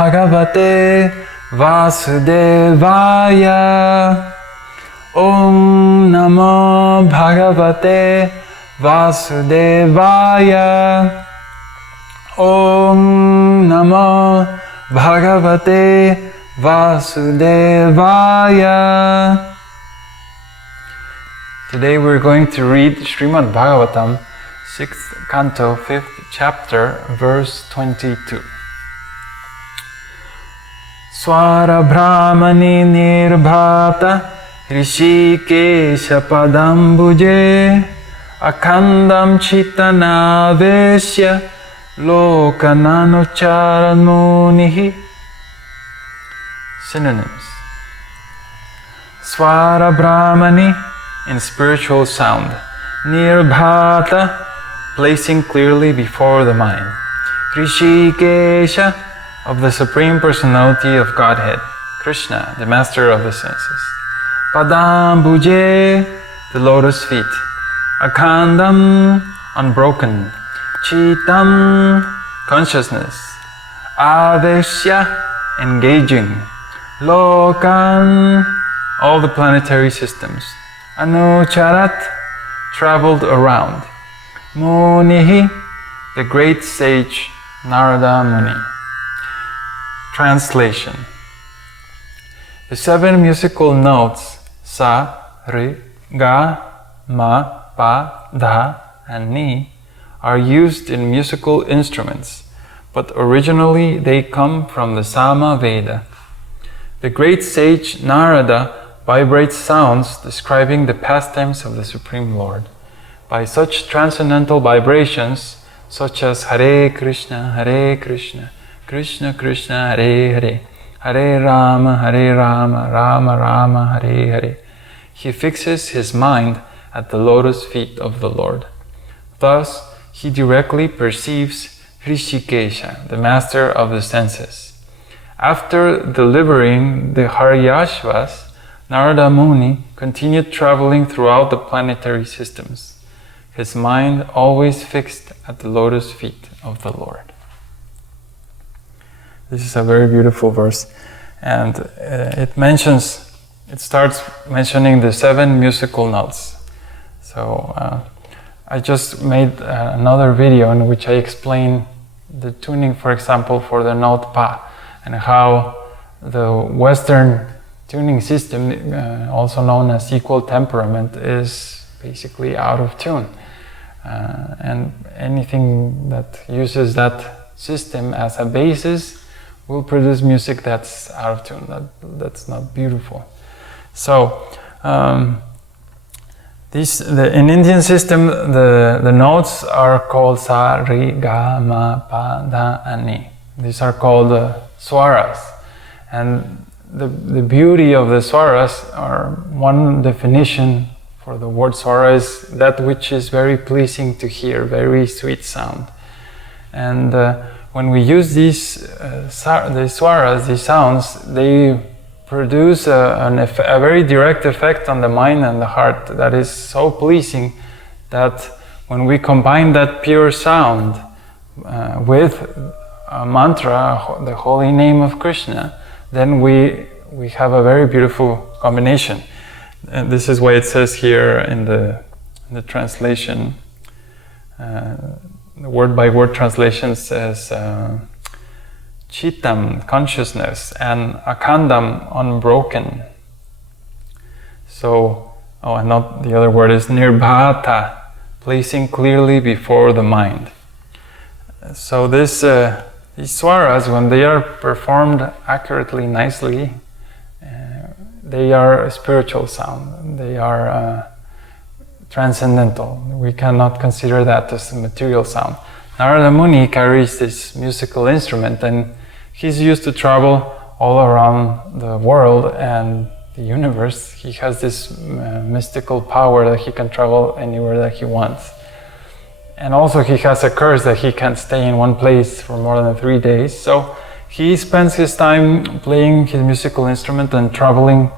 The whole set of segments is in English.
Bhagavate Vasudevaya. Om Namo Bhagavate Vasudevaya. Om Namo Bhagavate Vasudevaya. Today we're going to read Srimad Bhagavatam, 6th canto, 5th chapter, verse 22. Swara Brahmani Nirbhata Rishikesha Padambuje Akhandam Chitanavesya Lokananucharanunihi. Synonyms. Swara Brahmani, in spiritual sound. Nirbhata, placing clearly before the mind. Rishikesha, of the Supreme Personality of Godhead. Krishna, the Master of the senses. Padambuje, the lotus feet. Akhandam, unbroken. Chitam, consciousness. Aveshya, engaging. Lokan, all the planetary systems. Anucharat, traveled around. Munihi, the great sage Narada Muni. Translation. The 7 musical notes Sa, Ri, Ga, Ma, Pa, Da, and Ni are used in musical instruments, but originally they come from the Sama Veda. The great sage Narada vibrates sounds describing the pastimes of the Supreme Lord. By such transcendental vibrations, such as Hare Krishna, Krishna Krishna, Hare Hare, Hare Rama, Rama Rama, Hare Hare, he fixes his mind at the lotus feet of the Lord. Thus, he directly perceives Hrishikesha, the master of the senses. After delivering the Haryashvas, Narada Muni continued traveling throughout the planetary systems, his mind always fixed at the lotus feet of the Lord. This is a very beautiful verse, and it starts mentioning the 7 musical notes. So I just made another video in which I explain the tuning, for example, for the note Pa, and how the Western tuning system, also known as equal temperament, is basically out of tune. And anything that uses that system as a basis will produce music that's out of tune, that's not beautiful. So, in Indian system, the notes are called Sa, Ri, Ga, Ma, Pa, Da, and Ni. These are called swaras. And the beauty of the swaras, are one definition for the word swara, is that which is very pleasing to hear, very sweet sound. And when we use these swaras, these sounds, they produce a very direct effect on the mind and the heart that is so pleasing that when we combine that pure sound with a mantra, the holy name of Krishna, then we have a very beautiful combination. And this is why it says here in the translation, the word-by-word translation says Chitam, consciousness, and Akhandam, unbroken. So, and not the other word is Nirbhata, placing clearly before the mind. So these swaras, when they are performed accurately, nicely, they are a spiritual sound. They are transcendental. We cannot consider that as a material sound. Narada Muni carries this musical instrument, and he's used to travel all around the world and the universe. He has this mystical power that he can travel anywhere that he wants. And also he has a curse that he can't stay in one place for more than 3 days. So he spends his time playing his musical instrument and traveling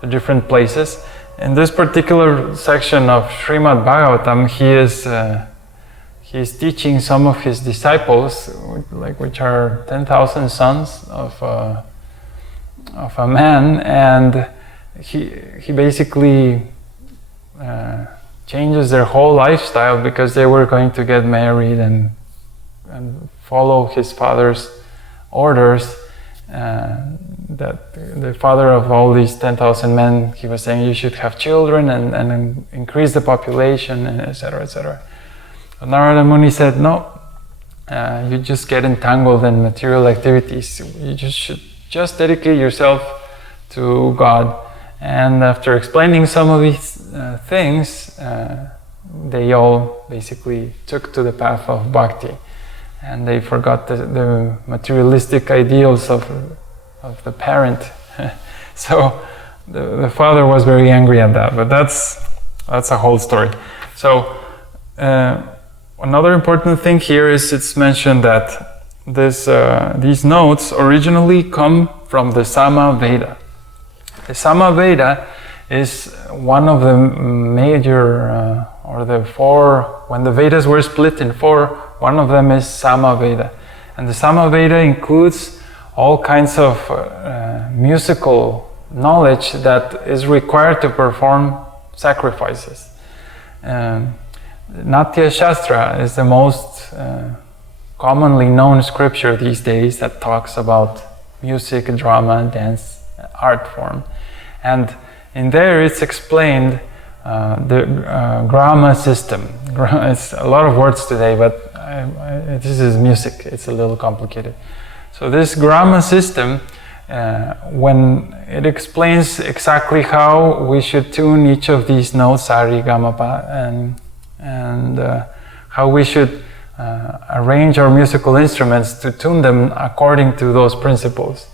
to different places. In this particular section of Srimad Bhagavatam, he's teaching some of his disciples, which are 10,000 sons of a man, and he basically changes their whole lifestyle because they were going to get married and follow his father's orders. That the father of all these 10,000 men, he was saying you should have children and increase the population, and etc., etc. But Narada Muni said, no, you just get entangled in material activities. You should just dedicate yourself to God. And after explaining some of these things, they all basically took to the path of bhakti, and they forgot the materialistic ideals of the parent. So the father was very angry at that, but that's a whole story. So another important thing here is it's mentioned that these notes originally come from the Sama Veda. The Sama Veda is one of the major, or the four, when the Vedas were split in four, one of them is Sama Veda. And the Sama Veda includes all kinds of musical knowledge that is required to perform sacrifices. Natya Shastra is the most commonly known scripture these days that talks about music, drama, dance, art form. And in there it's explained the grama system. It's a lot of words today, but this is music, it's a little complicated. So this grama system, when it explains exactly how we should tune each of these notes, Sari, Gama, Pa, and how we should arrange our musical instruments to tune them according to those principles.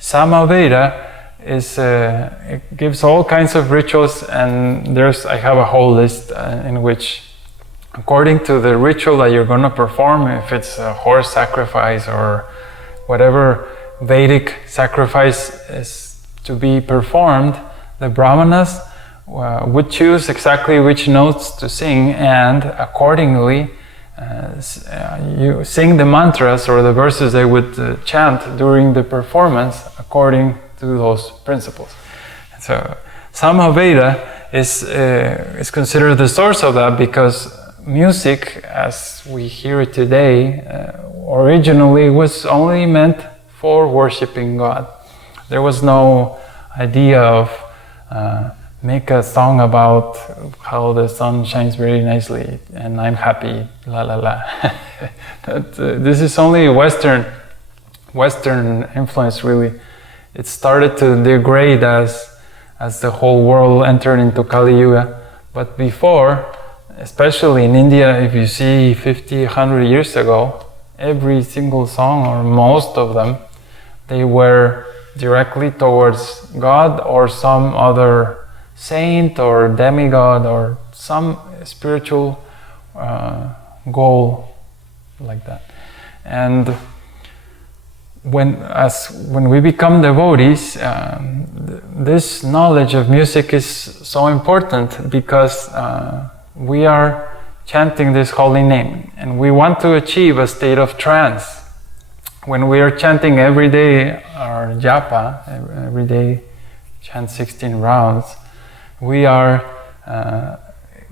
Samaveda it gives all kinds of rituals, and I have a whole list in which, according to the ritual that you're going to perform, if it's a horse sacrifice or whatever Vedic sacrifice is to be performed, the Brahmanas would choose exactly which notes to sing, and accordingly you sing the mantras or the verses they would chant during the performance according to those principles. So Samaveda is considered the source of that, because music, as we hear it today, originally was only meant for worshipping God. There was no idea of make a song about how the sun shines very nicely and I'm happy, la la la. This is only Western influence, really. It started to degrade as the whole world entered into Kali Yuga. But before, especially in India, if you see 50, 100 years ago, every single song, or most of them, they were directly towards God or some other saint or demigod or some spiritual goal like that. And when we become devotees, this knowledge of music is so important, because we are chanting this holy name and we want to achieve a state of trance. When we are chanting every day our japa, every day chant 16 rounds, we are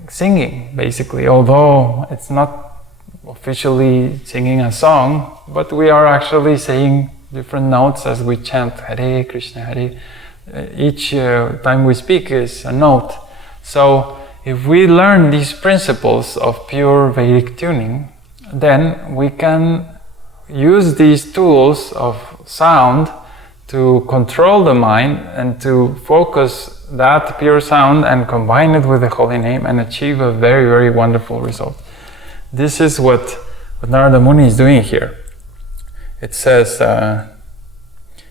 singing, basically, although it's not officially singing a song, but we are actually saying different notes as we chant Hare Krishna, Hare. Each time we speak is a note. So if we learn these principles of pure Vedic tuning, then we can use these tools of sound to control the mind and to focus that pure sound and combine it with the holy name and achieve a very, very wonderful result. This is what Narada Muni is doing here. It says,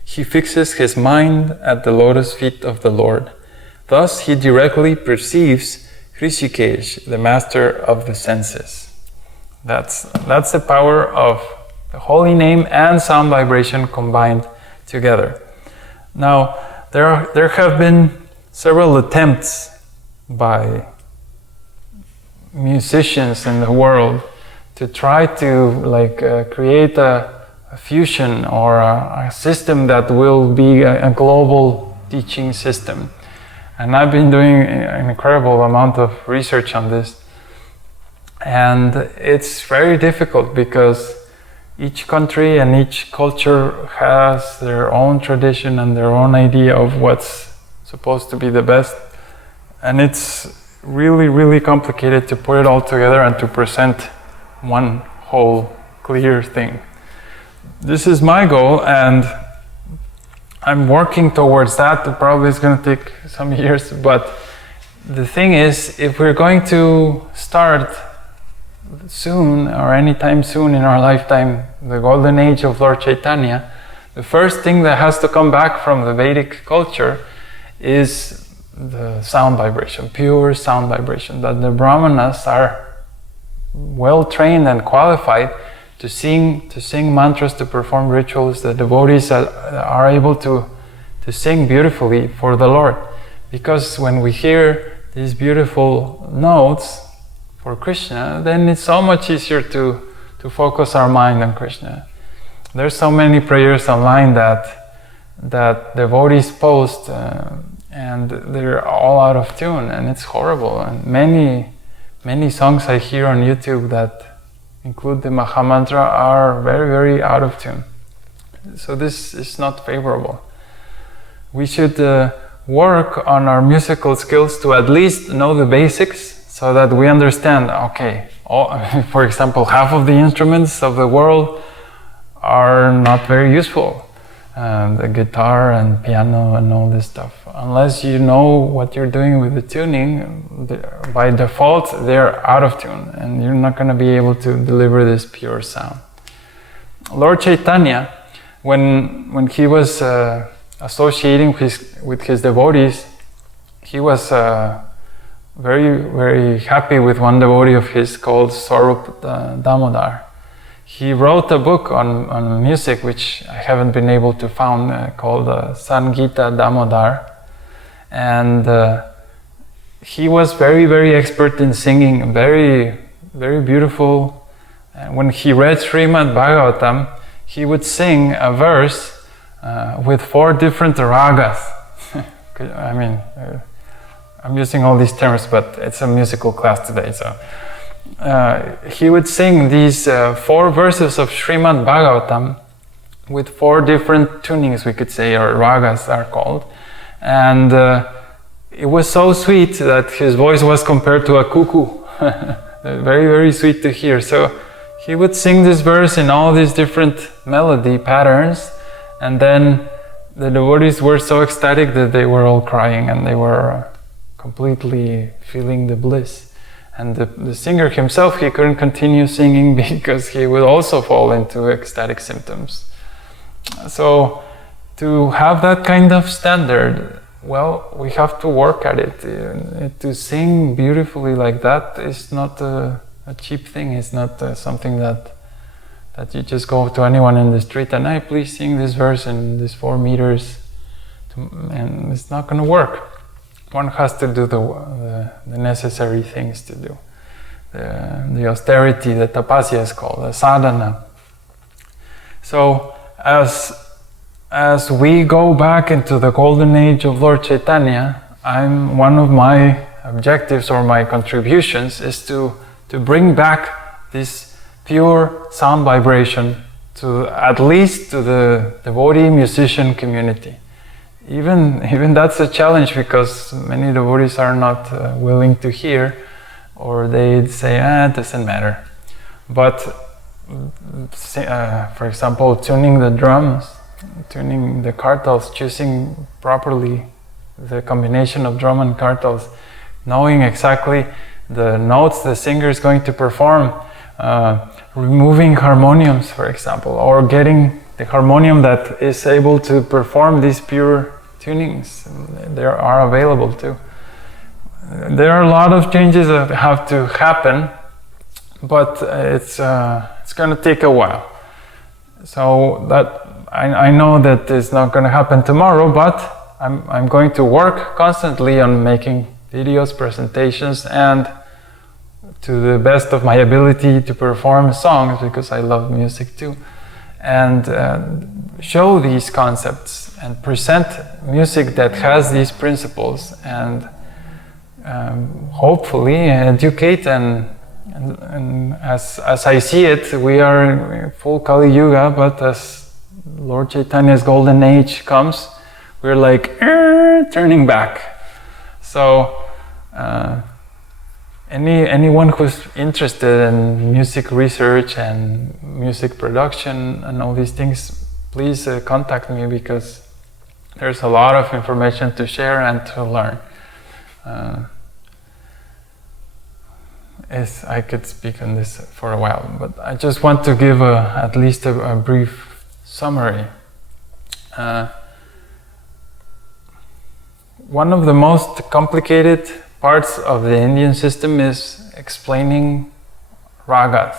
he fixes his mind at the lotus feet of the Lord. Thus he directly perceives Hrishikesh, the master of the senses. That's the power of the holy name and sound vibration combined together. Now, there have been several attempts by musicians in the world to try to create a fusion or a system that will be a global teaching system. And I've been doing an incredible amount of research on this. And it's very difficult because each country and each culture has their own tradition and their own idea of what's supposed to be the best. And it's really, really complicated to put it all together and to present one whole clear thing. This is my goal, and I'm working towards that. It probably is going to take some years, but the thing is, if we're going to start soon or anytime soon in our lifetime the golden age of Lord Chaitanya, the first thing that has to come back from the Vedic culture is the sound vibration, pure sound vibration, that the Brahmanas are well trained and qualified to sing mantras, to perform rituals. The devotees are able to sing beautifully for the Lord, because when we hear these beautiful notes for Krishna, then it's so much easier to focus our mind on Krishna. There's so many prayers online that devotees post, and they're all out of tune, and it's horrible. And many songs I hear on YouTube that include the Mahamantra are very, very out of tune. So this is not favorable. We should work on our musical skills to at least know the basics, so that we understand, okay, for example, half of the instruments of the world are not very useful. The guitar and piano and all this stuff. Unless you know what you're doing with the tuning, by default they're out of tune, and you're not going to be able to deliver this pure sound. Lord Chaitanya, when he was associating with his devotees, he was very, very happy with one devotee of his called Swarup Damodar. He wrote a book on music, which I haven't been able to find, called Sangita Damodar. And he was very, very expert in singing, very, very beautiful. And when he read Srimad Bhagavatam, he would sing a verse with 4 different ragas. I mean, I'm using all these terms, but it's a musical class today, so. He would sing these 4 verses of Srimad Bhagavatam with 4 different tunings, we could say, or ragas are called. And it was so sweet that his voice was compared to a cuckoo. Very, very sweet to hear. So he would sing this verse in all these different melody patterns, and then the devotees were so ecstatic that they were all crying, and they were completely feeling the bliss. And the singer himself, he couldn't continue singing because he would also fall into ecstatic symptoms. So to have that kind of standard, well, we have to work at it. To sing beautifully like that is not a cheap thing. It's not something that you just go to anyone in the street and, hey, please sing this verse in these 4 meters, and it's not going to work. One has to do the necessary things to do. The austerity, the tapasya is called, the sadhana. So as we go back into the golden age of Lord Chaitanya, one of my objectives or my contributions is to bring back this pure sound vibration to at least to the devotee musician community. Even that's a challenge, because many devotees are not willing to hear, or they say, it doesn't matter. But for example, tuning the drums, tuning the kartals, choosing properly the combination of drum and kartals, knowing exactly the notes the singer is going to perform, removing harmoniums, for example, or getting the harmonium that is able to perform these pure tunings. They are available too. There are a lot of changes that have to happen, but it's going to take a while. So that I know that it's not going to happen tomorrow, but I'm going to work constantly on making videos, presentations, and to the best of my ability to perform songs, because I love music too, and show these concepts and present music that has these principles, and hopefully educate and as I see it, we are in full Kali Yuga, but as Lord Chaitanya's golden age comes, we're like turning back. So anyone who's interested in music research and music production and all these things, please contact me, because there's a lot of information to share and to learn. I could speak on this for a while, but I just want to give at least a brief summary. One of the most complicated parts of the Indian system is explaining ragas.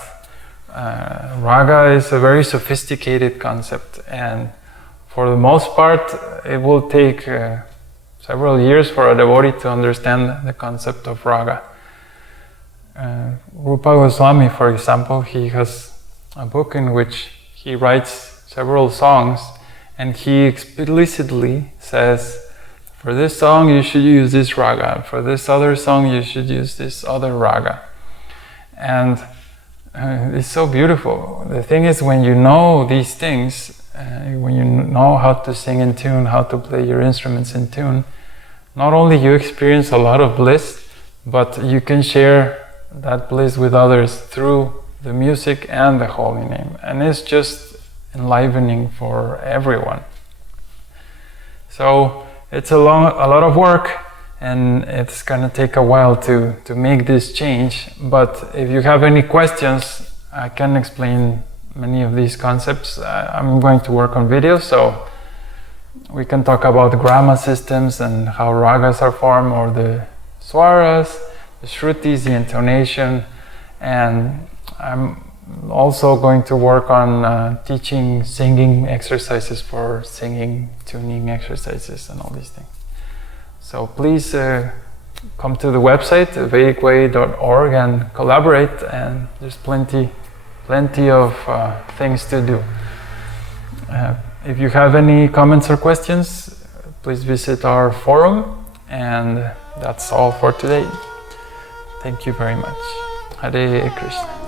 Raga is a very sophisticated concept, and for the most part it will take several years for a devotee to understand the concept of raga. Rupa Goswami, for example, he has a book in which he writes several songs, and he explicitly says, for this song you should use this raga, for this other song you should use this other raga. And it's so beautiful. The thing is, when you know these things, when you know how to sing in tune, how to play your instruments in tune, not only you experience a lot of bliss, but you can share that bliss with others through the music and the holy name, and it's just enlivening for everyone. So it's a lot of work, and it's gonna take a while to make this change, but if you have any questions, I can explain many of these concepts. I'm going to work on videos, so we can talk about grama systems and how ragas are formed, or the swaras, the shrutis, the intonation, and I'm also going to work on teaching singing exercises for singing, tuning exercises, and all these things. So please come to the website, vedicway.org, and collaborate, and there's plenty of things to do. If you have any comments or questions, please visit our forum, and that's all for today. Thank you very much. Hare Krishna.